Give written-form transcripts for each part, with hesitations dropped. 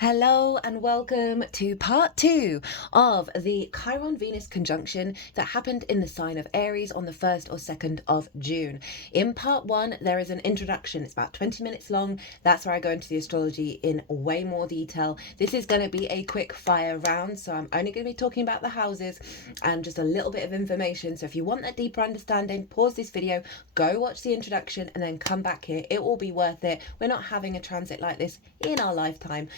Hello and welcome to part 2 of the Chiron-Venus conjunction that happened in the sign of Aries on the 1st or 2nd of June. In part 1, there is an introduction. It's about 20 minutes long. That's where I go into the astrology in way more detail. This is going to be a quick fire round, so I'm only going to be talking about the houses and just a little bit of information. So if you want that deeper understanding, pause this video, go watch the introduction and then come back here. It will be worth it. We're not having a transit like this in our lifetime.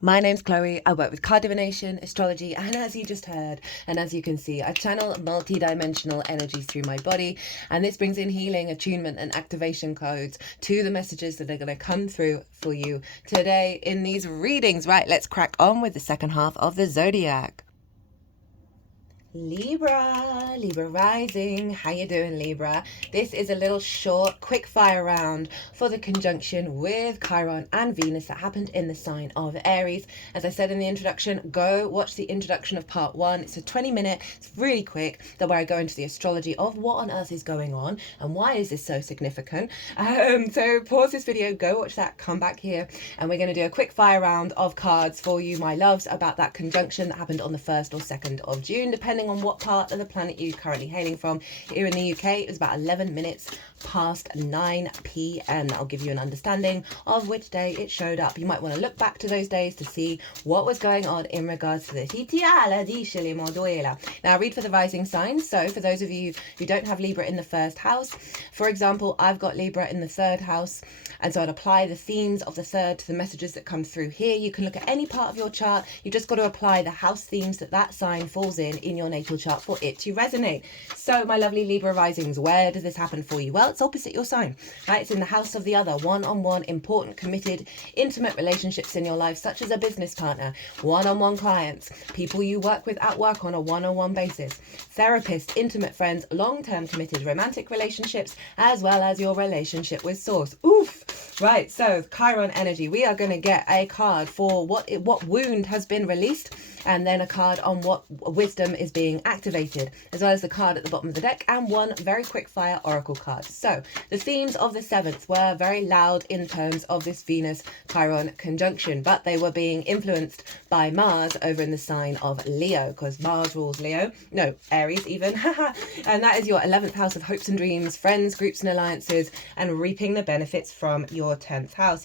My name's Chloe. I work with card divination, astrology, and as you just heard, and as you can see, I channel multi-dimensional energies through my body, and this brings in healing, attunement, and activation codes to the messages that are going to come through for you today in these readings. Right, let's crack on with the second half of the zodiac. Libra rising. How you doing, Libra? This is a little short, quick fire round for the conjunction with Chiron and Venus that happened in the sign of Aries. As I said in the introduction, go watch the introduction of part 1. It's a 20-minute, it's really quick, that where I go into the astrology of what on earth is going on and why is this so significant. So pause this video, go watch that, come back here, and we're going to do a quick fire round of cards for you, my loves, about that conjunction that happened on the 1st or 2nd of June, depending on what part of the planet you're currently hailing from. Here in the UK, it was about 11 minutes past 9 p.m. That'll give you an understanding of which day it showed up. You might want to look back to those days to see what was going on in regards to this. Now, read for the rising signs. So for those of you who don't have Libra in the first house, for example, I've got Libra in the third house, and so I'd apply the themes of the third to the messages that come through here. You can look at any part of your chart. You've just got to apply the house themes that that sign falls in your natal chart for it to resonate. So my lovely Libra risings, where does this happen for you? Well, it's opposite your sign, right? It's in the house of the other, one-on-one, important, committed, intimate relationships in your life, such as a business partner, one-on-one clients, people you work with at work on a one-on-one basis, therapists, intimate friends, long-term committed romantic relationships, as well as your relationship with source. Oof. Right, so Chiron energy, we are going to get a card for what wound has been released, and then a card on what wisdom is being activated, as well as the card at the bottom of the deck, and one very quick fire oracle card. So the themes of the 7th were very loud in terms of this Venus Chiron conjunction, but they were being influenced by Mars over in the sign of Leo, because Mars rules Leo, no, Aries even, and that is your 11th house of hopes and dreams, friends, groups and alliances, and reaping the benefits from your 10th house.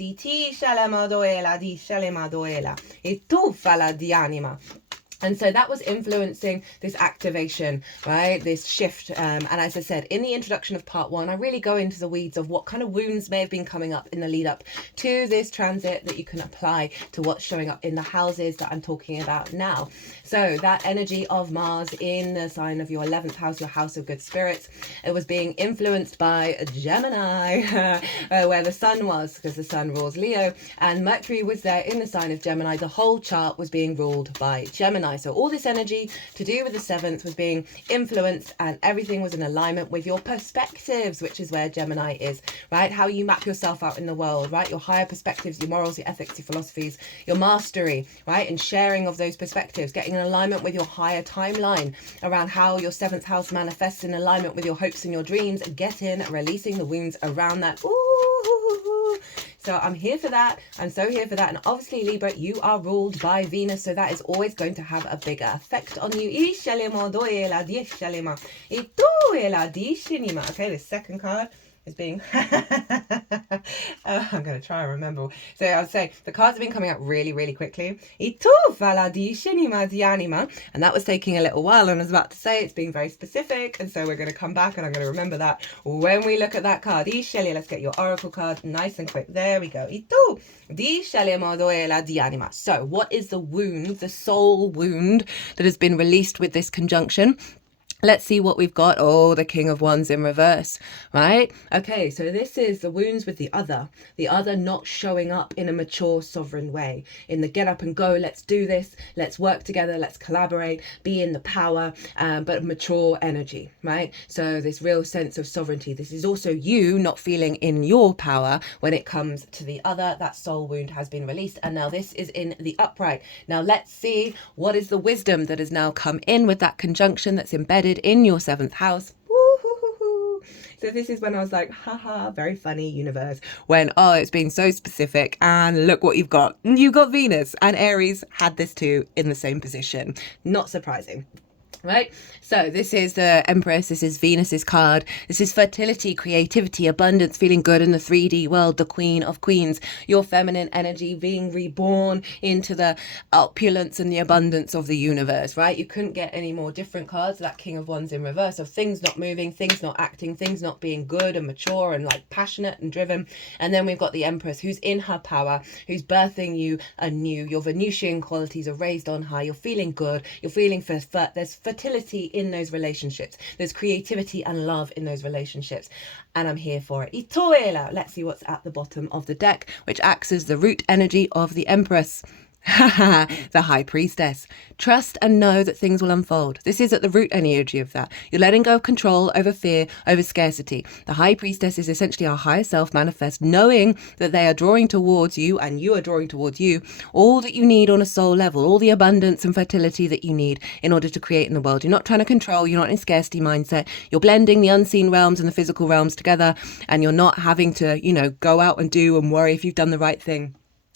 And so that was influencing this activation, right? This shift. And as I said, in the introduction of part 1, I really go into the weeds of what kind of wounds may have been coming up in the lead up to this transit that you can apply to what's showing up in the houses that I'm talking about now. So that energy of Mars in the sign of your 11th house, your house of good spirits, it was being influenced by Gemini, where the sun was, because the sun rules Leo, and Mercury was there in the sign of Gemini. The whole chart was being ruled by Gemini. So all this energy to do with the 7th was being influenced, and everything was in alignment with your perspectives, which is where Gemini is, right? How you map yourself out in the world, right? Your higher perspectives, your morals, your ethics, your philosophies, your mastery, right? And sharing of those perspectives, getting in alignment with your higher timeline around how your 7th house manifests in alignment with your hopes and your dreams, releasing the wounds around that. Ooh. So I'm here for that. I'm so here for that. And obviously, Libra, you are ruled by Venus, so that is always going to have a bigger effect on you. Okay, the second card is being I'm going to try and remember. So I would say the cards have been coming out really, really quickly. And that was taking a little while, and I was about to say it's being very specific, and so we're going to come back and I'm going to remember that when we look at that card. Let's get your oracle card nice and quick. There we go. So what is the wound, the soul wound that has been released with this conjunction? Let's see what we've got. Oh, the King of Wands in reverse, right? Okay, so this is the wounds with the other not showing up in a mature, sovereign way. In the get up and go, let's do this, let's work together, let's collaborate, be in the power, but mature energy, right? So this real sense of sovereignty. This is also you not feeling in your power when it comes to the other. That soul wound has been released, and now this is in the upright. Now let's see what is the wisdom that has now come in with that conjunction that's embedded in your 7th house. So this is when I was like, haha, very funny universe. When, oh, it's been so specific, and look what you've got. You've got Venus, and Aries had this too in the same position. Not surprising. Right, so this is the Empress, this is Venus's card, this is fertility, creativity, abundance, feeling good in the 3D world, the Queen of Queens, your feminine energy being reborn into the opulence and the abundance of the universe, right? You couldn't get any more different cards. That King of Wands in reverse of things not moving, things not acting, things not being good and mature and like passionate and driven. And then we've got the Empress who's in her power, who's birthing you anew. Your Venusian qualities are raised on high, you're feeling good, you're feeling there's fertility in those relationships, there's creativity and love in those relationships, and I'm here for it. Itoela. Let's see what's at the bottom of the deck, which acts as the root energy of the Empress. The High Priestess. Trust and know that things will unfold. This is at the root energy of that. You're letting go of control over fear, over scarcity. The High Priestess is essentially our higher self manifest, knowing that they are drawing towards you and you are drawing towards you all that you need on a soul level, all the abundance and fertility that you need in order to create in the world. You're not trying to control, you're not in scarcity mindset. You're blending the unseen realms and the physical realms together, and you're not having to, go out and do and worry if you've done the right thing.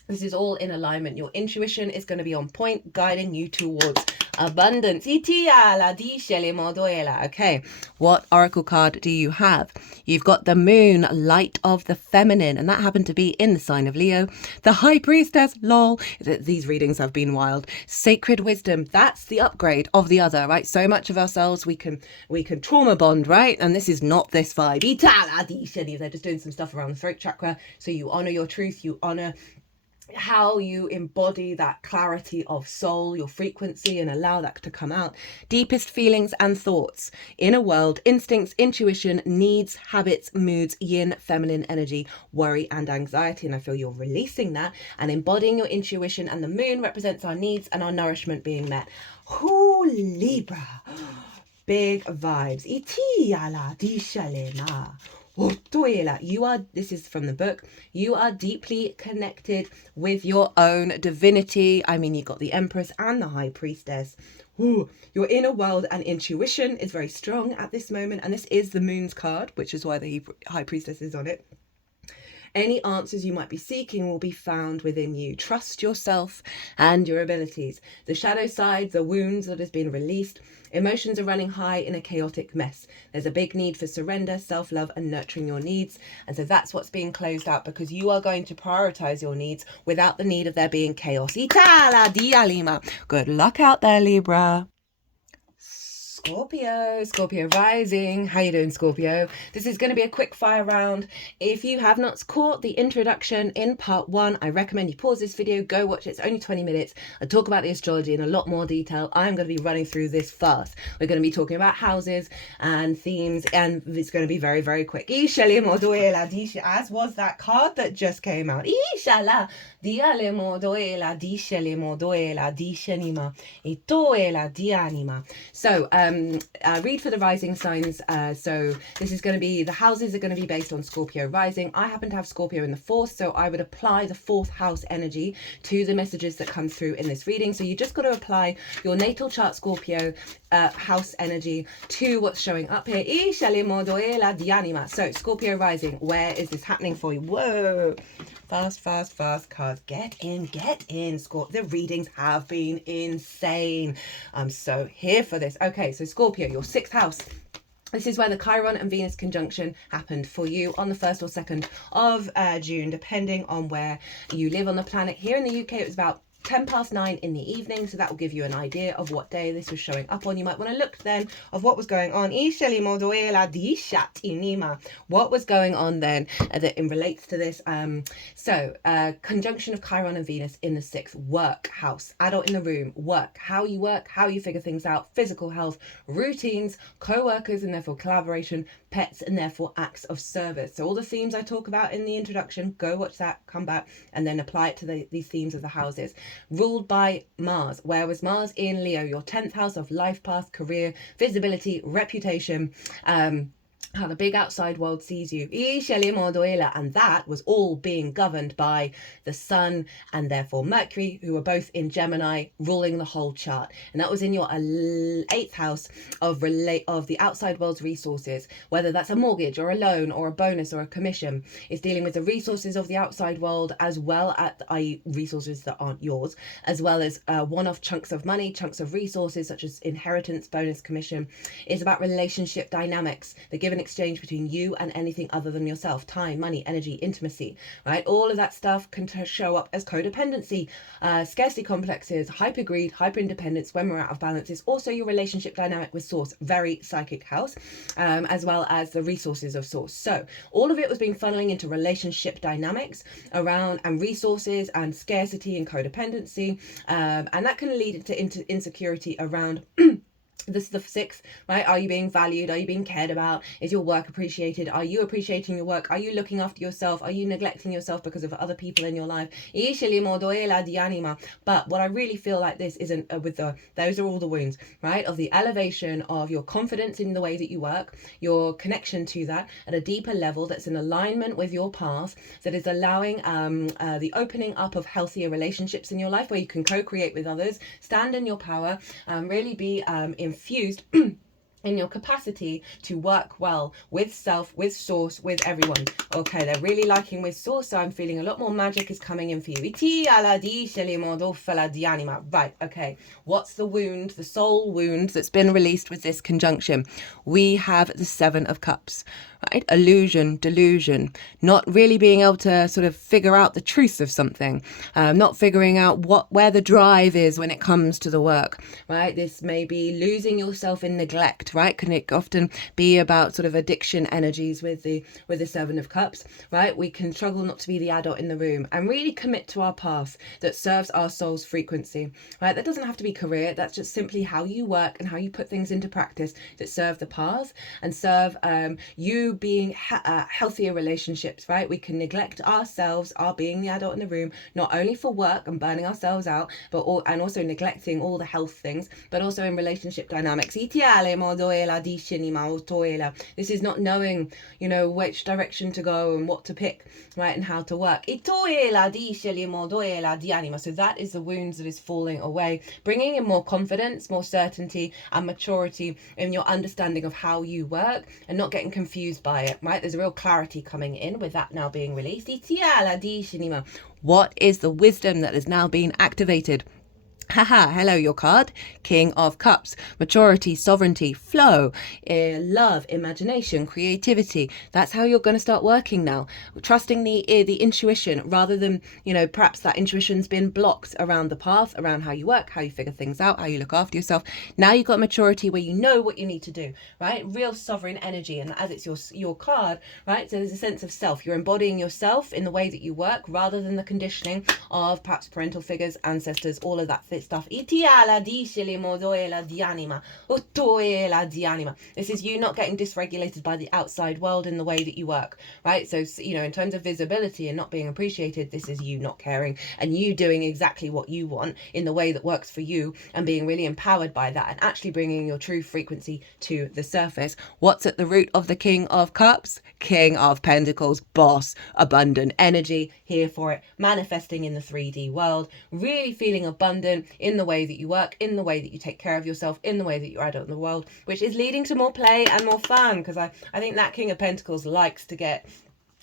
This is all in alignment. Your intuition is going to be on point, guiding you towards abundance. Okay, what oracle card do you have? You've got the Moon, light of the feminine, and that happened to be in the sign of Leo. The High Priestess, lol. These readings have been wild. Sacred wisdom, that's the upgrade of the other, right? So much of ourselves we can trauma bond, right? And this is not this vibe. They're just doing some stuff around the throat chakra. So you honor your truth, you honor how you embody that clarity of soul, your frequency, and allow that to come out. Deepest feelings and thoughts, inner world, instincts, intuition, needs, habits, moods, yin, feminine energy, worry and anxiety. And I feel you're releasing that and embodying your intuition, and the Moon represents our needs and our nourishment being met. Ooh, Libra, big vibes. This is from the book, you are deeply connected with your own divinity. I mean, you've got the Empress and the High Priestess. Ooh, your inner world and intuition is very strong at this moment, and this is the Moon's card, which is why the High Priestess is on it. Any answers you might be seeking will be found within you. Trust yourself and your abilities. The shadow side, the wounds that has been released. Emotions are running high in a chaotic mess. There's a big need for surrender, self-love, and nurturing your needs. And so that's what's being closed out, because you are going to prioritize your needs without the need of there being chaos. Good luck out there, Libra. Scorpio rising. How you doing, Scorpio? This is going to be a quick fire round. If you have not caught the introduction in part 1, I recommend you pause this video, go watch it. It's only 20 minutes. I talk about the astrology in a lot more detail. I'm going to be running through this fast. We're going to be talking about houses and themes, and it's going to be very, very quick. As was that card that just came out. So, read for the rising signs. So this is going to be, the houses are going to be based on Scorpio rising. I happen to have Scorpio in the 4th, so I would apply the 4th house energy to the messages that come through in this reading. So you just got to apply your natal chart Scorpio house energy to what's showing up here. So Scorpio rising, where is this happening for you? Whoa, fast cards, get in. The readings have been insane. I'm so here for this. Okay, so Scorpio, your 6th house. This is where the Chiron and Venus conjunction happened for you on the 1st or 2nd of June, depending on where you live on the planet. Here in the UK, it was about 9:10 in the evening, so that will give you an idea of what day this was showing up on. You might want to look then of what was going on. What was going on then that relates to this? Conjunction of Chiron and Venus in the 6th. Work house, adult in the room, work, how you figure things out, physical health, routines, co-workers and therefore collaboration, pets and therefore acts of service. So all the themes I talk about in the introduction, go watch that, come back, and then apply it to these themes of the houses. Ruled by Mars. Where was Mars? In Leo, your 10th house of life path, career, visibility, reputation, how the big outside world sees you. And that was all being governed by the sun and therefore Mercury, who were both in Gemini, ruling the whole chart. And that was in your 8th house of the outside world's resources, whether that's a mortgage or a loan or a bonus or a commission. It's dealing with the resources of the outside world, as well as, i.e. resources that aren't yours, as well as one-off chunks of money, chunks of resources such as inheritance, bonus, commission. It's about relationship dynamics, the give and exchange between you and anything other than yourself. Time, money, energy, intimacy, right? All of that stuff can show up as codependency, scarcity complexes, hyper greed, hyper independence when we're out of balance. It's also your relationship dynamic with source, very psychic house, as well as the resources of source. So all of it was being funneling into relationship dynamics around, and resources and scarcity and codependency, and that can lead into insecurity around this is the 6th, right? Are you being valued? Are you being cared about? Is your work appreciated? Are you appreciating your work? Are you looking after yourself? Are you neglecting yourself because of other people in your life? But what I really feel like this isn't those are all the wounds, right? Of the elevation of your confidence in the way that you work, your connection to that at a deeper level that's in alignment with your path, that is allowing the opening up of healthier relationships in your life where you can co-create with others, stand in your power, really be infused in your capacity to work well with self, with source, with everyone. Okay, they're really liking with source, so I'm feeling a lot more magic is coming in for you. Right, okay. What's the wound, the soul wound that's been released with this conjunction? We have the 7 of Cups, right? Illusion, delusion, not really being able to sort of figure out the truth of something, not figuring out where the drive is when it comes to the work, right? This may be losing yourself in neglect, right? Can it often be about sort of addiction energies with the 7 of Cups, right? We can struggle not to be the adult in the room and really commit to our path that serves our soul's frequency, right? That doesn't have to be career. That's just simply how you work and how you put things into practice that serve the path and serve you being healthier relationships, right? We can neglect ourselves, our being the adult in the room, not only for work and burning ourselves out, and also neglecting all the health things, but also in relationship dynamics. This is not knowing, which direction to go and what to pick, right, and how to work. So that is the wounds that is falling away, bringing in more confidence, more certainty and maturity in your understanding of how you work and not getting confused by it, right? There's a real clarity coming in with that now being released. What is the wisdom that is now being activated? Haha, hello, your card, King of Cups, maturity, sovereignty, flow, love, imagination, creativity. That's how you're going to start working now. Trusting the intuition rather than, perhaps that intuition's been blocked around the path, around how you work, how you figure things out, how you look after yourself. Now you've got maturity where you know what you need to do, right? Real sovereign energy. And as it's your card, right? So there's a sense of self. You're embodying yourself in the way that you work rather than the conditioning of perhaps parental figures, ancestors, all of that stuff. This is you not getting dysregulated by the outside world in the way that you work, right? So, in terms of visibility and not being appreciated, this is you not caring and you doing exactly what you want in the way that works for you and being really empowered by that and actually bringing your true frequency to the surface. What's at the root of the King of Cups? King of Pentacles, boss, abundant energy, here for it, manifesting in the 3D world, really feeling abundant in the way that you work, in the way that you take care of yourself, in the way that you're adult in the world, which is leading to more play and more fun, because I think that King of Pentacles likes to get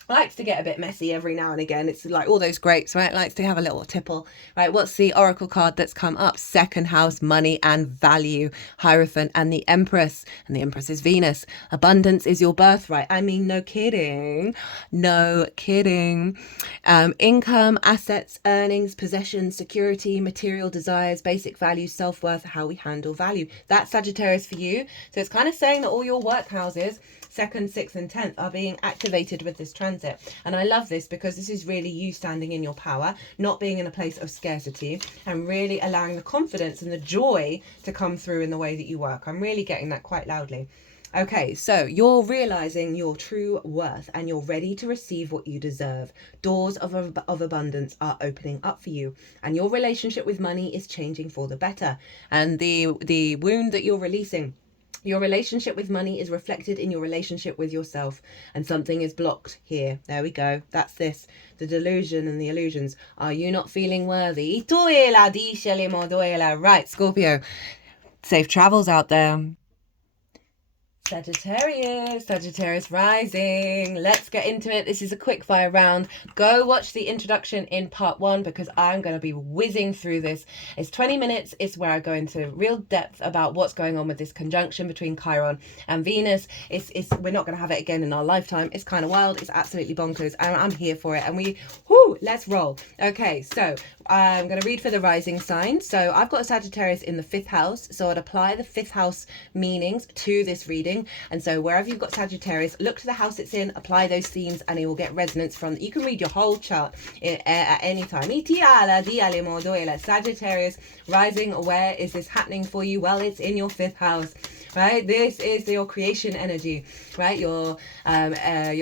a bit messy every now and again. It's like all those grapes, right? Likes to have a little tipple, right? What's the oracle card that's come up? 2nd house, money and value, Hierophant and the Empress. And the Empress is Venus. Abundance is your birthright. I mean, no kidding. No kidding. Income, assets, earnings, possessions, security, material desires, basic values, self-worth, how we handle value. That's Sagittarius for you. So it's kind of saying that all your work houses, 2nd, 6th and 10th, are being activated with this transit. And I love this because this is really you standing in your power, not being in a place of scarcity, and really allowing the confidence and the joy to come through in the way that you work. I'm really getting that quite loudly. Okay, so you're realizing your true worth and you're ready to receive what you deserve. Doors of abundance are opening up for you and your relationship with money is changing for the better. And the wound that you're releasing Your relationship with money is reflected in your relationship with yourself, and something is blocked here. There we go. That's this. The delusion and the illusions. Are you not feeling worthy? Right, Scorpio. Safe travels out there. Sagittarius rising. Let's get into it. This is a quick fire round. Go watch the introduction in part 1 because I'm going to be whizzing through this. It's 20 minutes. It's where I go into real depth about what's going on with this conjunction between Chiron and Venus. We're not going to have it again in our lifetime. It's kind of wild. It's absolutely bonkers. And I'm here for it. And let's roll. Okay, so I'm going to read for the rising sign. So I've got a Sagittarius in the 5th house. So I'd apply the 5th house meanings to this reading. And so wherever you've got Sagittarius, look to the house it's in, apply those themes, and it will get resonance from. You can read your whole chart at any time. Sagittarius rising, where is this happening for you? Well, it's in your 5th house. Right, this is your creation energy, right? Your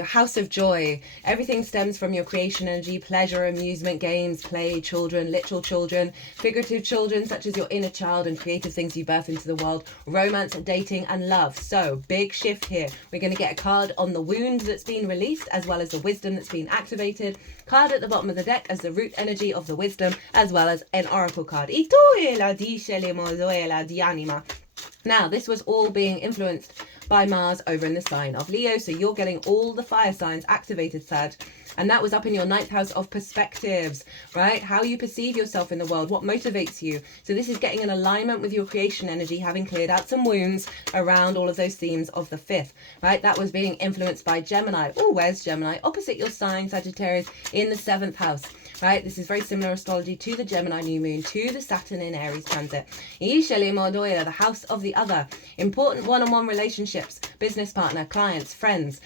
house of joy. Everything stems from your creation energy: pleasure, amusement, games, play, children, literal children, figurative children, such as your inner child and creative things you birth into the world, romance, dating, and love. So big shift here. We're going to get a card on the wound that's been released, as well as the wisdom that's been activated. Card at the bottom of the deck as the root energy of the wisdom, as well as an oracle card. Now, this was all being influenced by Mars over in the sign of Leo. So you're getting all the fire signs activated, Sag. And that was up in your 9th house of perspectives, right? How you perceive yourself in the world, what motivates you. So this is getting an alignment with your creation energy, having cleared out some wounds around all of those themes of the 5th, right? That was being influenced by Gemini. Oh, where's Gemini? Opposite your sign, Sagittarius, in the 7th house. Right, this is very similar astrology to the Gemini new moon, to the Saturn in Aries transit. The house of the other. Important one-on-one relationships, business partner, clients, friends,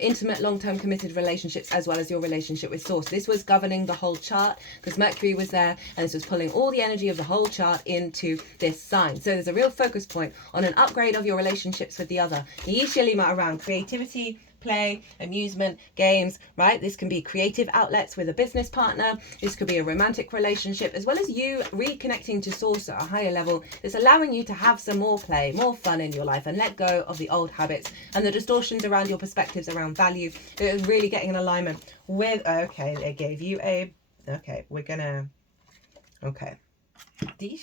intimate long-term committed relationships, as well as your relationship with source. This was governing the whole chart because Mercury was there, and this was pulling all the energy of the whole chart into this sign. So there's a real focus point on an upgrade of your relationships with the other. Around creativity, play, amusement, games, right? This can be creative outlets with a business partner. This could be a romantic relationship, as well as you reconnecting to source at a higher level. It's allowing you to have some more play, more fun in your life, and let go of the old habits and the distortions around your perspectives around value. It's really getting an alignment with, okay, they gave you a, okay, we're gonna, okay. You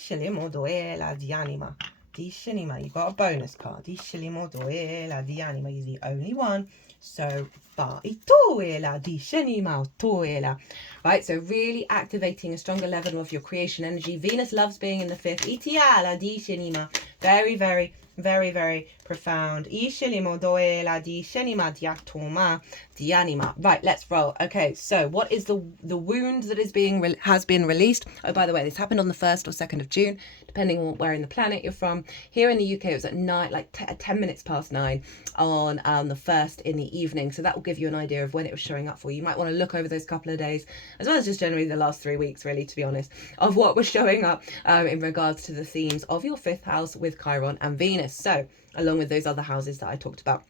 got a bonus card. You're the only one so far. Right, so really activating a stronger level of your creation energy. Venus loves being in the 5th. Very, very, very, very profound. Right, let's roll. Okay, so what is the wound that is has been released? Oh, by the way, this happened on the 1st or 2nd of June, depending on where in the planet you're from. Here in the UK, it was at 10 minutes past 9 on the 1st in the evening. So that will give you an idea of when it was showing up for you. You might want to look over those couple of days, as well as just generally the last 3 weeks, really, to be honest, of what was showing up in regards to the themes of your 5th house with Chiron and Venus. So along with those other houses that I talked about.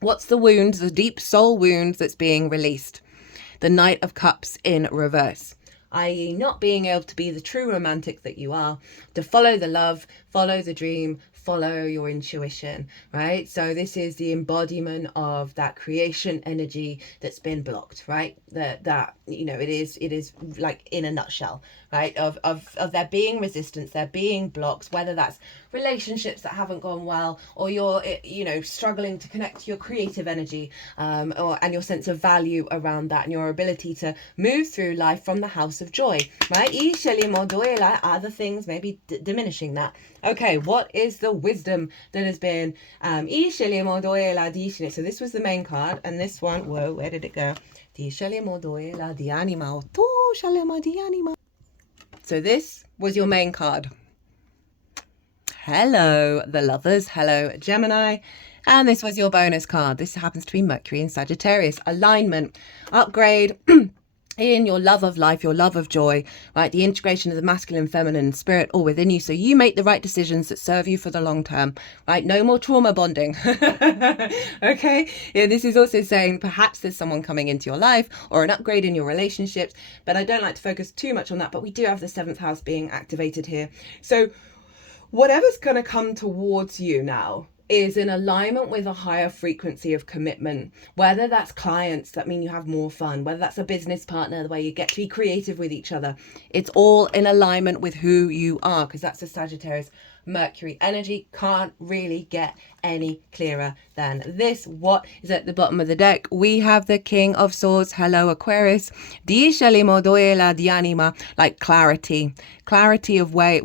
What's the wound, the deep soul wound that's being released? The Knight of Cups in reverse, i.e. not being able to be the true romantic that you are, to follow the love, follow the dream, follow your intuition, right? So this is the embodiment of that creation energy that's been blocked, right? That you know, it is like in a nutshell, right? Of there being resistance, there being blocks, whether that's relationships that haven't gone well, or you're, you know, struggling to connect to your creative energy, and your sense of value around that, and your ability to move through life from the house of joy, right? Other things maybe diminishing that. Okay, what is the wisdom that has been so this was the main card, and this one, whoa, where did it go? So this was your main card. Hello, the lovers. Hello, Gemini. And this was your bonus card. This happens to be Mercury in Sagittarius. Alignment, upgrade in your love of life, your love of joy, right? The integration of the masculine, feminine spirit all within you. So you make the right decisions that serve you for the long term, right? No more trauma bonding. Okay. Yeah, this is also saying perhaps there's someone coming into your life or an upgrade in your relationships, but I don't like to focus too much on that. But we do have the 7th house being activated here. So whatever's going to come towards you now is in alignment with a higher frequency of commitment, whether that's clients that mean you have more fun, whether that's a business partner where you get to be creative with each other. It's all in alignment with who you are, because that's the Sagittarius Mercury energy. Can't really get any clearer than this. What is at the bottom of the deck? We have the King of Swords. Hello, Aquarius. Like clarity of way.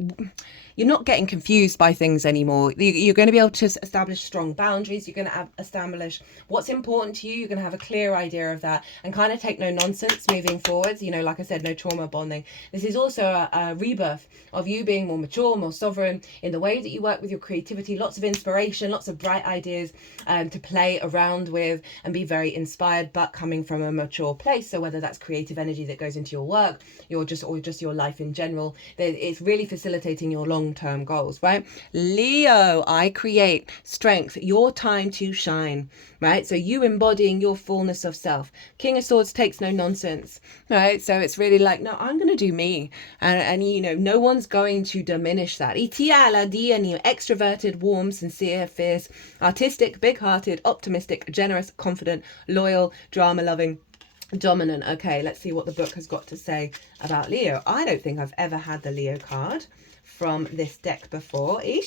You're not getting confused by things anymore. You're going to be able to establish strong boundaries. You're going to establish what's important to you. You're going to have a clear idea of that and kind of take no nonsense moving forwards. You know, like I said, no trauma bonding. This is also a rebirth of you being more mature, more sovereign in the way that you work with your creativity. Lots of inspiration, lots of bright ideas to play around with and be very inspired, but coming from a mature place. So whether that's creative energy that goes into your work, or just your life in general, it's really facilitating your long-term goals, right? Leo, I create strength, your time to shine, right? So you embodying your fullness of self. King of Swords takes no nonsense, right? So it's really like, no, I'm going to do me. And you know, no one's going to diminish that. Extroverted, warm, sincere, fierce, artistic, big-hearted, optimistic, generous, confident, loyal, drama-loving, dominant. Okay, let's see what the book has got to say about Leo. I don't think I've ever had the Leo card from this deck before. Where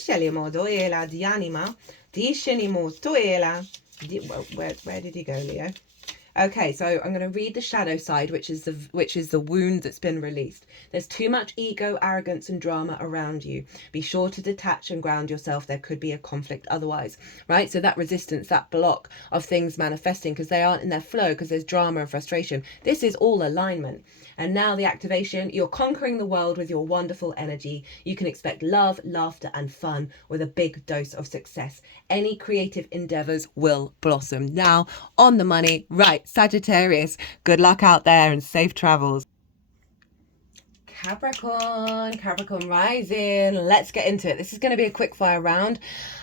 did he go, Leo? Okay, so I'm going to read the shadow side, which is the wound that's been released. There's too much ego, arrogance, and drama around you. Be sure to detach and ground yourself. There could be a conflict otherwise, right? So that resistance, that block of things manifesting because they aren't in their flow, because there's drama and frustration. This is all alignment. And now the activation, you're conquering the world with your wonderful energy. You can expect love, laughter, and fun with a big dose of success. Any creative endeavors will blossom. Now, on the money, right, Sagittarius, good luck out there and safe travels. Capricorn rising. Let's get into it. This is going to be a quick fire round.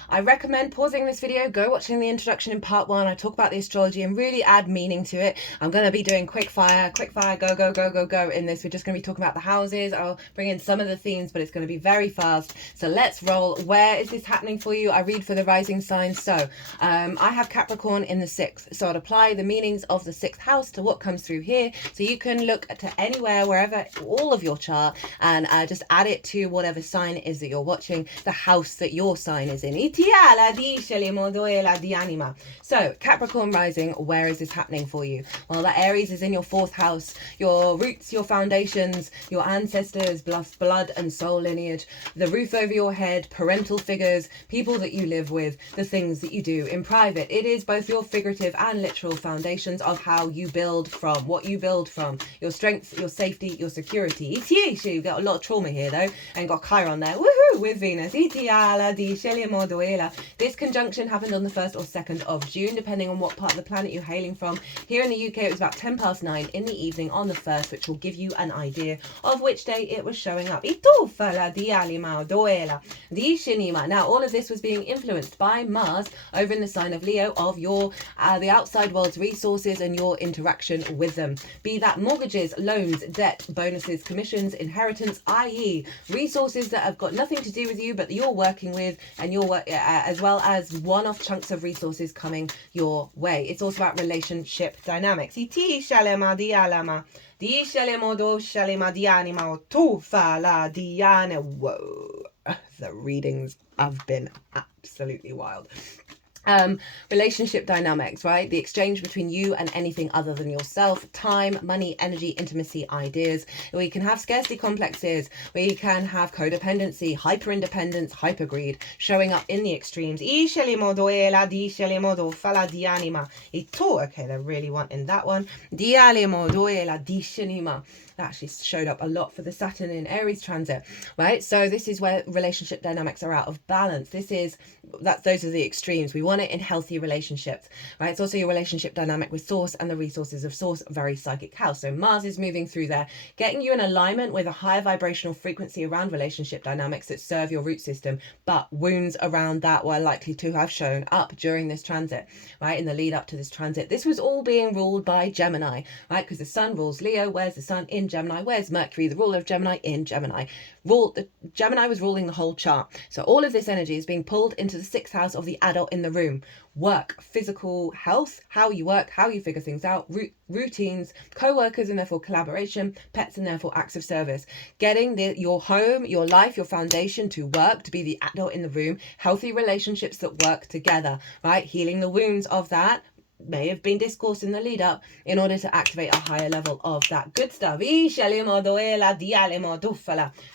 I recommend pausing this video, go watching the introduction in part 1. I talk about the astrology and really add meaning to it. I'm going to be doing quick fire, go in this. We're just going to be talking about the houses. I'll bring in some of the themes, but it's going to be very fast. So let's roll. Where is this happening for you? I read for the rising signs. So I have Capricorn in the 6th. So I'd apply the meanings of the 6th house to what comes through here. So you can look to anywhere, wherever, all of your chart, and just add it to whatever sign it is that you're watching, the house that your sign is in. So Capricorn rising, where is this happening for you? Well, that Aries is in your 4th house, your roots, your foundations, your ancestors, blood and soul lineage, the roof over your head, parental figures, people that you live with, the things that you do in private. It is both your figurative and literal foundations of how you build from, what you build from, your strength, your safety, your security. You've got a lot of trauma here though, and got Chiron there, woohoo, with Venus. This conjunction happened on the 1st or 2nd of June, depending on what part of the planet you're hailing from. Here in the UK, it was about 9:10 in the evening on the 1st, which will give you an idea of which day it was showing up. Now, all of this was being influenced by Mars over in the sign of Leo, of your the outside world's resources and your interaction with them. Be that mortgages, loans, debt, bonuses, commissions, inheritance, i.e. resources that have got nothing to do with you, but that you're working with, and you're as well as one-off chunks of resources coming your way. It's also about relationship dynamics. Whoa, the readings have been absolutely wild. Relationship dynamics, right? The exchange between you and anything other than yourself, time, money, energy, intimacy, ideas. We can have scarcity complexes. We can have codependency, hyper independence, hyper greed, showing up in the extremes. Okay, they're really wanting that one. That actually showed up a lot for the Saturn in Aries transit, right? So this is where relationship dynamics are out of balance. Those are the extremes. We want it in healthy relationships, right? It's also your relationship dynamic with Source and the resources of Source, very psychic house. So Mars is moving through there, getting you in alignment with a higher vibrational frequency around relationship dynamics that serve your root system, but wounds around that were likely to have shown up during this transit, right? In the lead up to this transit. This was all being ruled by Gemini, right? Because the sun rules Leo. Where's the sun? In in Gemini. Where's Mercury, the ruler of Gemini? In Gemini. Gemini was ruling the whole chart. So all of this energy is being pulled into the 6th house of the adult in the room. Work, physical health, how you work, how you figure things out, routines, co-workers and therefore collaboration, pets and therefore acts of service. Getting your home, your life, your foundation to work, to be the adult in the room, healthy relationships that work together, right? Healing the wounds of that may have been discourse in the lead up in order to activate a higher level of that good stuff.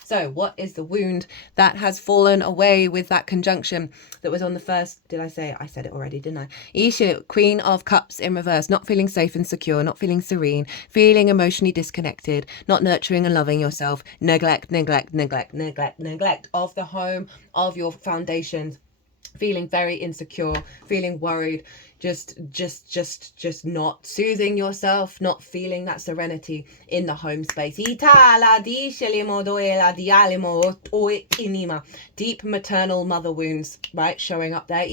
So what is the wound that has fallen away with that conjunction that was on the first? Did I say it? I said it already, didn't I? Queen of Cups in reverse, not feeling safe and secure, not feeling serene, feeling emotionally disconnected, not nurturing and loving yourself, neglect of the home, of your foundations, feeling very insecure, feeling worried, just not soothing yourself, not feeling that serenity in the home space. Deep maternal mother wounds, right, showing up there.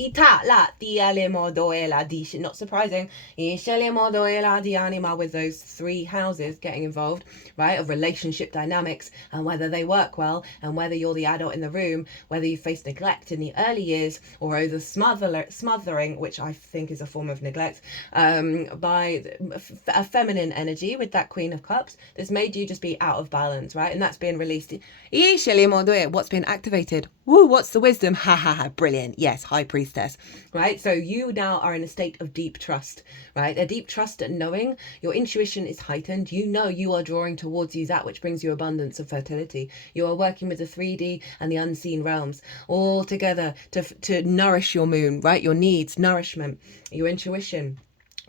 Not surprising. With those 3 houses getting involved, right, of relationship dynamics and whether they work well, and whether you're the adult in the room, whether you face neglect in the early years or over smothering, which I think is a form of neglect, by a feminine energy with that Queen of Cups that's made you just be out of balance, right? And that's being released. What's been activated? Woo, what's the wisdom? Ha ha ha, brilliant. Yes, High Priestess, right? So you now are in a state of deep trust, right? A deep trust at knowing your intuition is heightened. You know you are drawing towards you that which brings you abundance of fertility. You are working with the 3D and the unseen realms all together to nourish your moon, right? Your needs, nourishment, your intuition,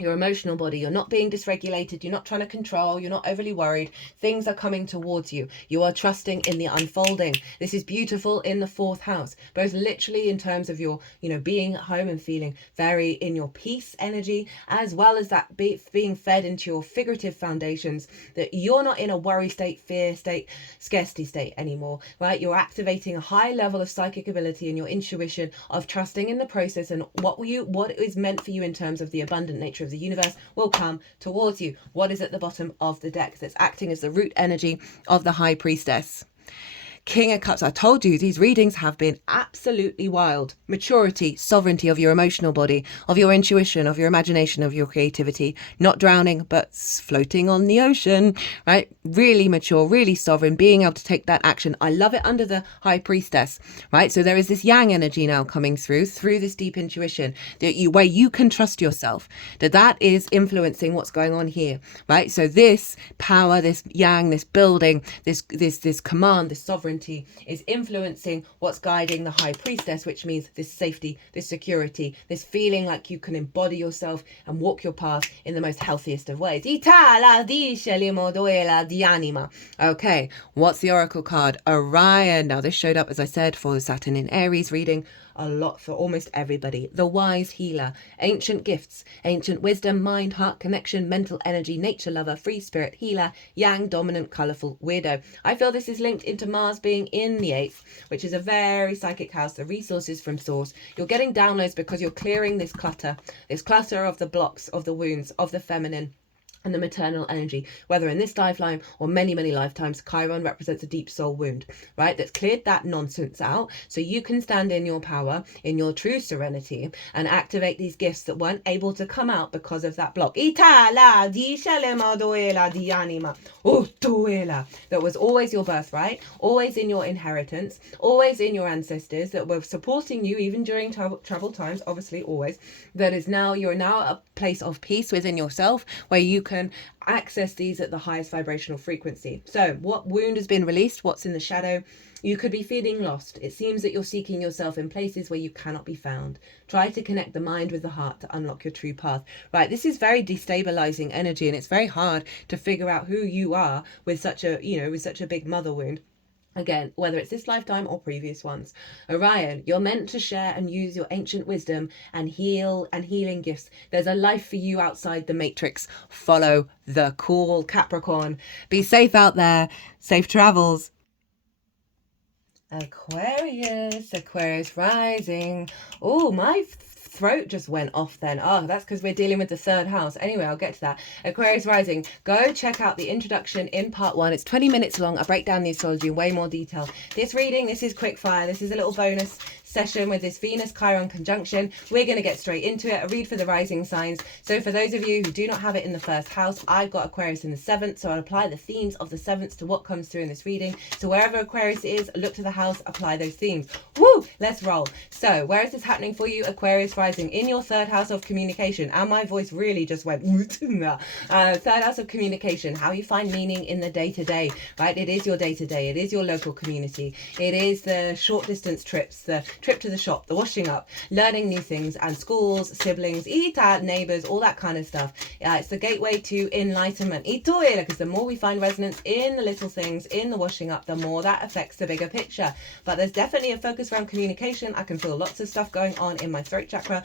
your emotional body. You're not being dysregulated. You're not trying to control. You're not overly worried. Things are coming towards you. You are trusting in the unfolding. This is beautiful in the 4th house, both literally in terms of your, being at home and feeling very in your peace energy, as well as that being fed into your figurative foundations, that you're not in a worry state, fear state, scarcity state anymore, right? You're activating a high level of psychic ability and your intuition of trusting in the process, and what is meant for you in terms of the abundant nature of the universe will come towards you. What is at the bottom of the deck that's acting as the root energy of the High Priestess? King of Cups. I told you these readings have been absolutely wild. Maturity, sovereignty of your emotional body, of your intuition, of your imagination, of your creativity. Not drowning, but floating on the ocean, right? Really mature, really sovereign, being able to take that action. I love it under the High Priestess, right? So there is this yang energy now coming through this deep intuition where you can trust yourself, that is influencing what's going on here, right? So this power, this yang, this building, this command, this sovereignty is influencing what's guiding the High Priestess, which means this safety, this security, this feeling like you can embody yourself and walk your path in the most healthiest of ways. Okay, what's the oracle card? Orion. Now this showed up, as I said, for the Saturn in Aries reading a lot for almost everybody. The wise healer, ancient gifts, ancient wisdom, mind, heart connection, mental energy, nature lover, free spirit, healer, yang, dominant, colourful, weirdo. I feel this is linked into Mars being in the 8th, which is a very psychic house, the resources from source. You're getting downloads because you're clearing this clutter of the blocks, of the wounds, of the feminine and the maternal energy, whether in this lifetime or many lifetimes. Chiron represents a deep soul wound, right, that's cleared that nonsense out so you can stand in your power, in your true serenity, and activate these gifts that weren't able to come out because of that block. That was always your birthright, always in your inheritance, always in your ancestors, that were supporting you even during troubled times, obviously always. You're now at a place of peace within yourself where you can access these at the highest vibrational frequency. So what wound has been released? What's in the shadow? You could be feeling lost. It seems that you're seeking yourself in places where you cannot be found. Try to connect the mind with the heart to unlock your true path. Right, this is very destabilizing energy, and it's very hard to figure out who you are with such a big mother wound. Again, whether it's this lifetime or previous ones. Orion, you're meant to share and use your ancient wisdom and healing gifts. There's a life for you outside the matrix. Follow the call, Capricorn. Be safe out there. Safe travels. Aquarius rising. Oh, my throat just went off then. Oh, that's because we're dealing with the third house. Anyway, I'll get to that. Aquarius rising. Go check out the introduction in part 1. It's 20 minutes long. I break down the astrology in way more detail. This reading, this is quick fire. This is a little bonus session with this Venus Chiron conjunction. We're going to get straight into it. A read for the rising signs. So for those of you who do not have it in the first house, I've got Aquarius in the 7th, so I'll apply the themes of the 7th to what comes through in this reading. So wherever Aquarius is, look to the house, apply those themes. Woo! Let's roll. So where is this happening for you? Aquarius rising in your 3rd house of communication. And my voice really just went 3rd house of communication. How you find meaning in the day-to-day, right? It is your day-to-day. It is your local community. It is the short distance trips, the trip to the shop, the washing up, learning new things, and schools, siblings, neighbors, all that kind of stuff. It's the gateway to enlightenment. Because the more we find resonance in the little things, in the washing up, the more that affects the bigger picture. But there's definitely a focus around communication. I can feel lots of stuff going on in my throat chakra.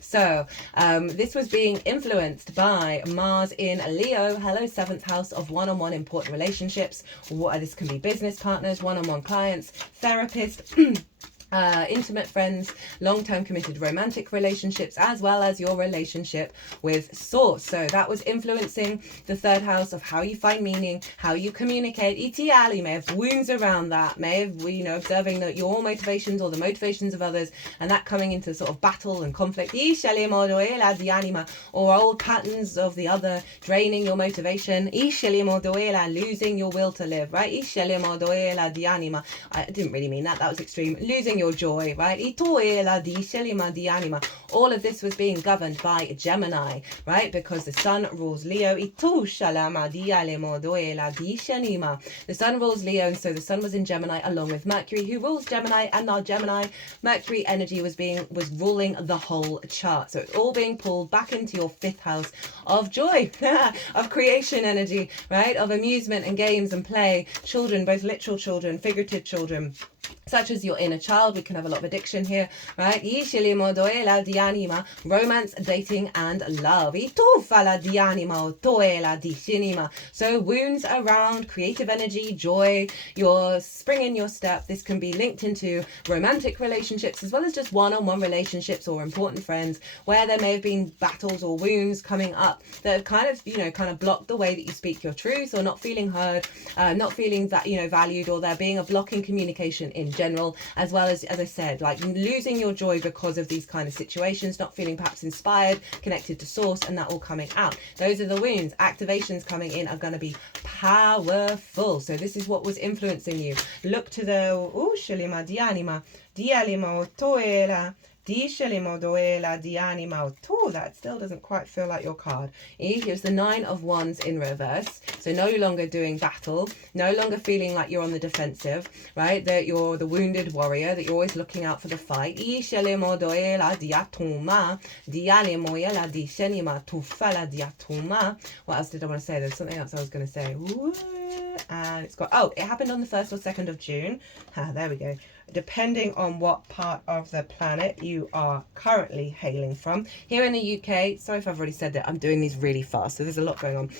So this was being influenced by Mars in Leo. Hello, 7th house of one-on-one important relationships. This can be business partners, one-on-one clients, therapist, intimate friends, long-term committed romantic relationships, as well as your relationship with source. So that was influencing the 3rd house of how you find meaning, how you communicate. You may have wounds around that, may have, observing that your motivations or the motivations of others, and that coming into sort of battle and conflict, or old patterns of the other draining your motivation, losing your will to live, right? I didn't really mean that was extreme. Losing your joy, right? All of this was being governed by Gemini, right? Because the sun rules Leo. The sun rules Leo, and so the sun was in Gemini along with Mercury, who rules Gemini, and now Gemini, Mercury energy was ruling the whole chart. So it's all being pulled back into your 5th house of joy, of creation energy, right? Of amusement and games and play, children, both literal children, figurative children, such as your inner child. We can have a lot of addiction here, right? Romance, dating, and love. So wounds around creative energy, joy, your spring in your step. This can be linked into romantic relationships as well as just one-on-one relationships or important friends, where there may have been battles or wounds coming up that have kind of blocked the way that you speak your truth, or not feeling heard, not feeling that valued, or there being a block in communication in general, as well as I said, like losing your joy because of these kind of situations, not feeling perhaps inspired, connected to source, and that all coming out. Those are the wounds. Activations coming in are going to be powerful. So this is what was influencing you. Look to the that still doesn't quite feel like your card. Here's the 9 of Wands in reverse. So no longer doing battle, no longer feeling like you're on the defensive, right? That you're the wounded warrior, that you're always looking out for the fight. What else did I want to say? There's something else I was going to say. And it happened on the 1st or 2nd of June. There we go. Depending on what part of the planet you are currently hailing from. Here in the UK, sorry if I've already said that, I'm doing these really fast, so there's a lot going on.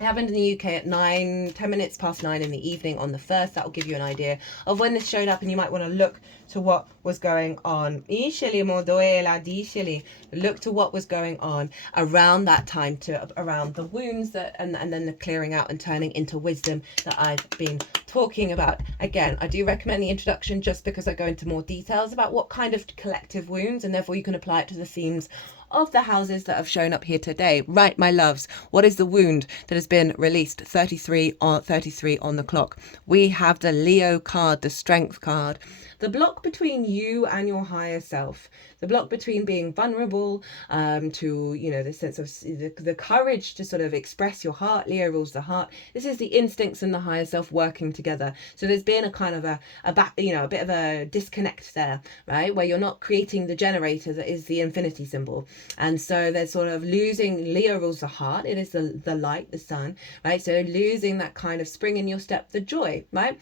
It happened in the UK at 10 minutes past 9 in the evening on the 1st. That will give you an idea of when this showed up, and you might want to look to what was going on. Look to what was going on around that time, around the wounds and then the clearing out and turning into wisdom that I've been talking about. Again, I do recommend the introduction just because I go into more details about what kind of collective wounds, and therefore you can apply it to the themes of the houses that have shown up here today. Right, my loves, what is the wound that has been released? 33 on the clock. We have the Leo card, the Strength card. The block between you and your higher self, the block between being vulnerable to, the sense of the courage to sort of express your heart. Leo rules the heart. This is the instincts and the higher self working together. So there's been a kind of a bit of a disconnect there, right? Where you're not creating the generator that is the infinity symbol. And so they're sort of losing. Leo rules the heart. It is the light, the sun, right? So losing that kind of spring in your step, the joy, right?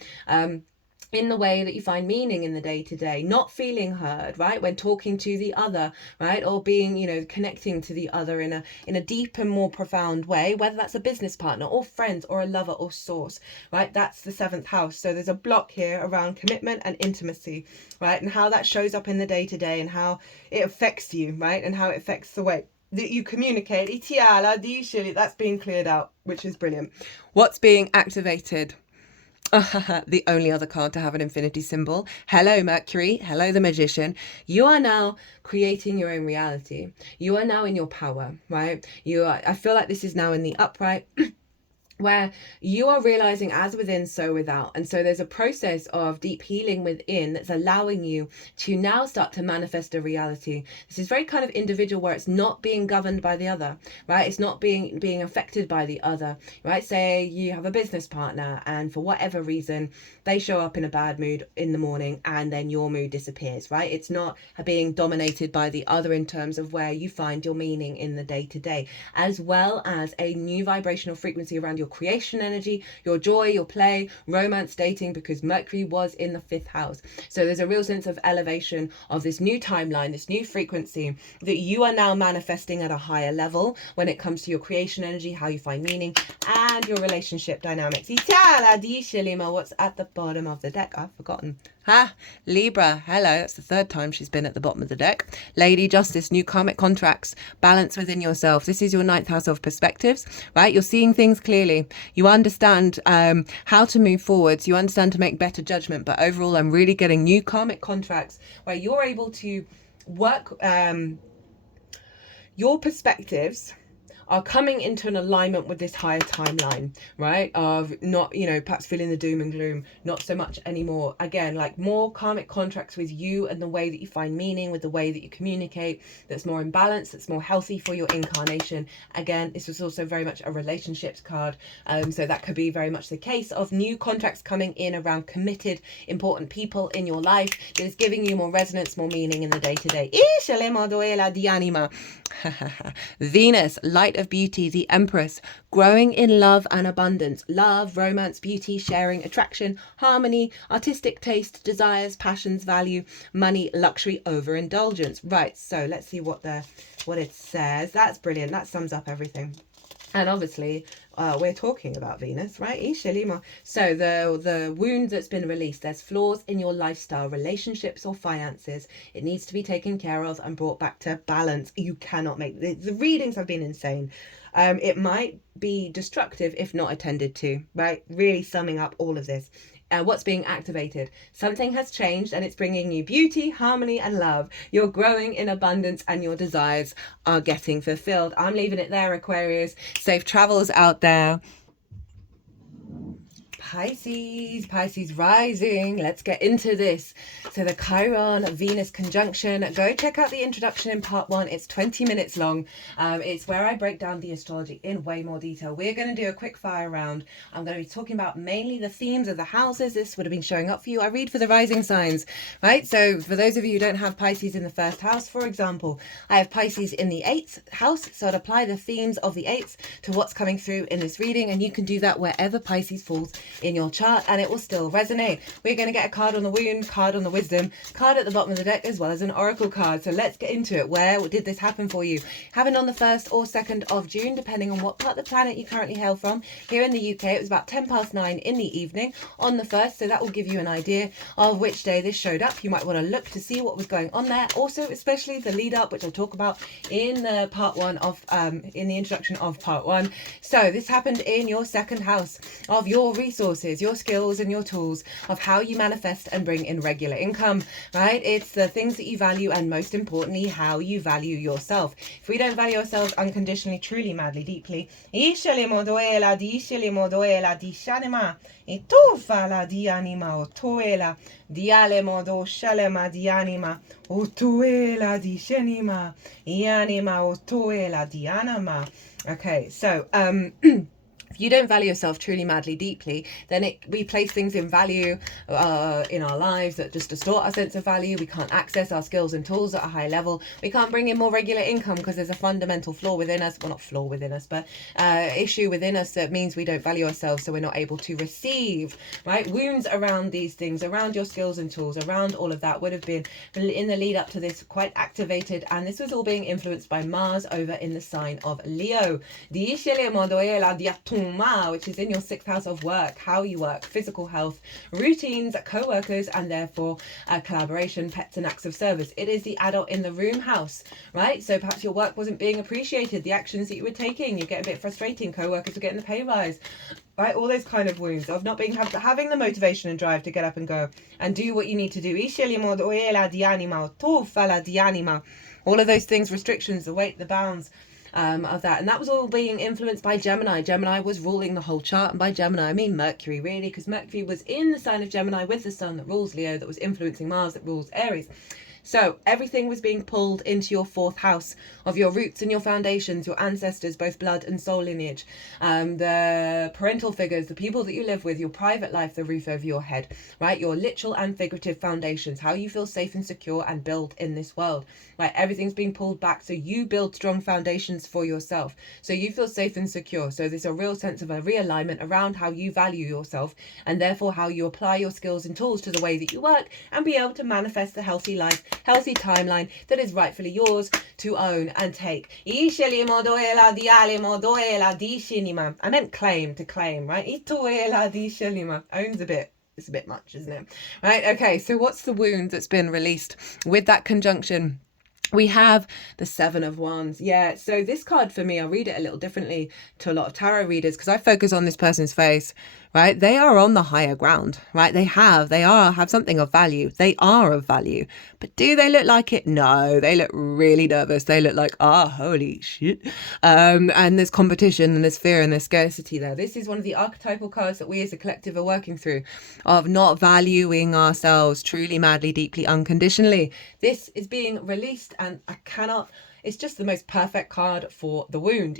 in the way that you find meaning in the day-to-day, not feeling heard, right, when talking to the other, right, or being, you know, connecting to the other in a deep and more profound way, whether that's a business partner or friends or a lover or source, right? That's the 7th house. So there's a block here around commitment and intimacy, right, and how that shows up in the day-to-day and how it affects you, right, and how it affects the way that you communicate. That's being cleared out, which is brilliant. What's being activated? The only other card to have an infinity symbol. Hello, Mercury. Hello, the Magician. You are now creating your own reality. You are now in your power, right? I feel like this is now in the upright. Where you are realizing as within, so without. And so there's a process of deep healing within that's allowing you to now start to manifest a reality. This is very kind of individual, where it's not being governed by the other, right? It's not being affected by the other, right? Say you have a business partner and for whatever reason, they show up in a bad mood in the morning and then your mood disappears, right? It's not being dominated by the other in terms of where you find your meaning in the day-to-day, as well as a new vibrational frequency around your creation energy, your joy, your play, romance, dating, because Mercury was in the 5th house. So there's a real sense of elevation of this new timeline, this new frequency that you are now manifesting at a higher level when it comes to your creation energy, how you find meaning, and your relationship dynamics. What's at the bottom of the deck? I've forgotten. Libra, hello. That's the 3rd time she's been at the bottom of the deck. Lady Justice, new karmic contracts, balance within yourself. This is your 9th house of perspectives, right? You're seeing things clearly. You understand how to move forwards. You understand to make better judgment. But overall, I'm really getting new karmic contracts where you're able to work your perspectives are coming into an alignment with this higher timeline, right? Of not, you know, perhaps feeling the doom and gloom, not so much anymore. Again, like more karmic contracts with you and the way that you find meaning, with the way that you communicate, that's more in balance, that's more healthy for your incarnation. Again, this was also very much a relationships card. So that could be very much the case of new contracts coming in around committed, important people in your life that is giving you more resonance, more meaning in the day-to-day. Venus, light of beauty, the Empress, growing in love and abundance. Love, romance, beauty, sharing, attraction, harmony, artistic taste, desires, passions, value, money, luxury, overindulgence. Right, so let's see what it says. That's brilliant. That sums up everything. And obviously, we're talking about Venus, right? So the wound that's been released, there's flaws in your lifestyle, relationships or finances. It needs to be taken care of and brought back to balance. You cannot make, the readings have been insane. It might be destructive if not attended to, right? Really summing up all of this. What's being activated? Something has changed and it's bringing you beauty, harmony and love. You're growing in abundance and your desires are getting fulfilled. I'm leaving it there, Aquarius. Safe travels out there. Pisces rising. Let's get into this. So the Chiron Venus conjunction, go check out the introduction in part 1. It's 20 minutes long. It's where I break down the astrology in way more detail. We're going to do a quick fire round. I'm going to be talking about mainly the themes of the houses. This would have been showing up for you. I read for the rising signs, right? So for those of you who don't have Pisces in the 1st house, for example, I have Pisces in the 8th house. So I'd apply the themes of the 8th to what's coming through in this reading. And you can do that wherever Pisces falls in your chart and it will still resonate. We're going to get a card on the wound, card on the wisdom, card at the bottom of the deck, as well as an oracle card. So let's get into it. Where did this happen for you? Happened on the 1st or 2nd of June, depending on what part of the planet you currently hail from. Here in the UK, it was about 9:10 in the evening on the 1st. So that will give you an idea of which day this showed up. You might want to look to see what was going on there. Also, especially the lead up, which I'll talk about in the part 1 of, in the introduction of part 1. So this happened in your 2nd house of your resources, your skills and your tools, of how you manifest and bring in regular income, right? It's the things that you value and most importantly, how you value yourself. If we don't value ourselves unconditionally, truly, madly, deeply, okay, so if you don't value yourself truly, madly, deeply, then we place things in value in our lives that just distort our sense of value. We can't access our skills and tools at a high level. We can't bring in more regular income because there's a fundamental flaw within us. Well, not flaw within us, but issue within us that means we don't value ourselves, so we're not able to receive, right? Wounds around these things, around your skills and tools, around all of that would have been, in the lead up to this, quite activated, and this was all being influenced by Mars over in the sign of Leo, which is in your 6th house of work, how you work, physical health, routines, co-workers, and therefore collaboration, pets, and acts of service. It is the adult in the room house, right? So perhaps your work wasn't being appreciated, the actions that you were taking, you get a bit frustrating, co-workers were getting the pay rise, right? All those kind of wounds of not being having the motivation and drive to get up and go and do what you need to do. All of those things, restrictions, the weight, the bounds of that. And that was all being influenced by Gemini. Gemini was ruling the whole chart. And by Gemini, I mean Mercury, really, because Mercury was in the sign of Gemini with the sun that rules Leo, that was influencing Mars that rules Aries. So everything was being pulled into your 4th house of your roots and your foundations, your ancestors, both blood and soul lineage, the parental figures, the people that you live with, your private life, the roof over your head, right? Your literal and figurative foundations, how you feel safe and secure and build in this world, right? Everything's being pulled back so you build strong foundations for yourself, so you feel safe and secure. So there's a real sense of a realignment around how you value yourself and therefore how you apply your skills and tools to the way that you work and be able to manifest the healthy life, healthy timeline that is rightfully yours to own and take. I meant claim, to claim, right? Owns a bit. It's a bit much, isn't it? Right, okay, so what's the wound that's been released with that conjunction? We have the 7 of Wands. Yeah, so this card for me, I read it a little differently to a lot of tarot readers because I focus on this person's face, right? They are on the higher ground, right? They have something of value. They are of value. But do they look like it? No, they look really nervous. They look like, holy shit. And there's competition and there's fear and there's scarcity there. This is one of the archetypal cards that we as a collective are working through, of not valuing ourselves truly, madly, deeply, unconditionally. This is being released, and it's just the most perfect card for the wound.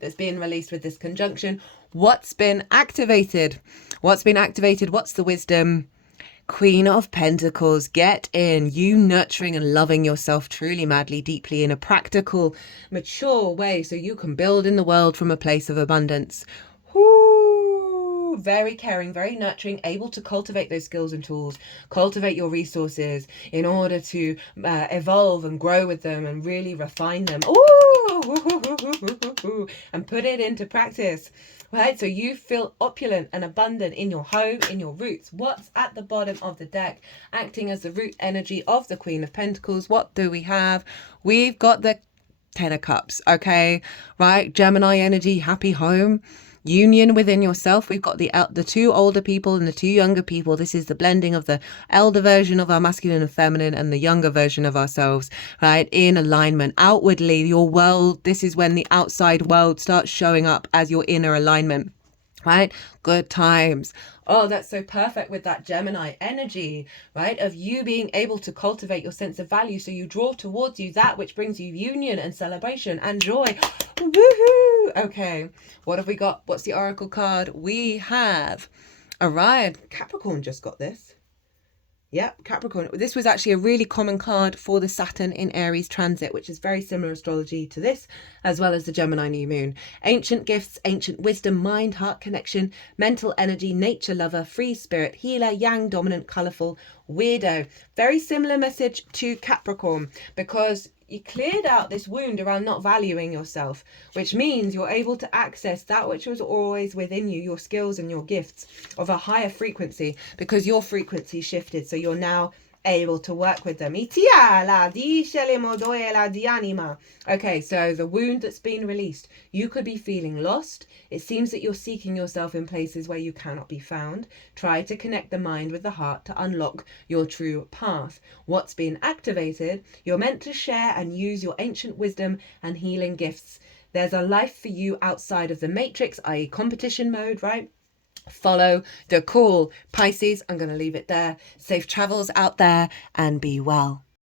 That's being released with this conjunction. What's been activated? What's the wisdom? Queen of Pentacles. Get in. You nurturing and loving yourself truly, madly, deeply in a practical, mature way so you can build in the world from a place of abundance. Very caring, very nurturing, able to cultivate those skills and tools, cultivate your resources in order to evolve and grow with them and really refine them. And put it into practice, right? So you feel opulent and abundant in your home, in your roots. What's at the bottom of the deck, acting as the root energy of the Queen of Pentacles? What do we have? We've got the 10 of Cups, okay, right? Gemini energy, happy home. Union within yourself. We've got the 2 older people and the 2 younger people. This is the blending of the elder version of our masculine and feminine and the younger version of ourselves, right? In alignment. Outwardly, your world, this is when the outside world starts showing up as your inner alignment, right? Good times. Oh, that's so perfect with that Gemini energy, right? Of you being able to cultivate your sense of value. So you draw towards you that which brings you union and celebration and joy. Woohoo! Okay, what have we got? What's the oracle card? We have Orion. Capricorn just got this. Yep, Capricorn. This was actually a really common card for the Saturn in Aries transit, which is very similar astrology to this, as well as the Gemini new moon. Ancient gifts, ancient wisdom, mind, heart connection, mental energy, nature lover, free spirit, healer, yang dominant, colourful, weirdo. Very similar message to Capricorn, because you cleared out this wound around not valuing yourself, which means you're able to access that which was always within you, your skills and your gifts of a higher frequency, because your frequency shifted. So you're now able to work with them. Okay, so the wound that's been released, you could be feeling lost. It seems that you're seeking yourself in places where you cannot be found. Try to connect the mind with the heart to unlock your true path. What's been activated? You're meant to share and use your ancient wisdom and healing gifts. There's a life for you outside of the matrix, i.e. competition mode, right? Follow the call. Pisces, I'm going to leave it there. Safe travels out there and be well.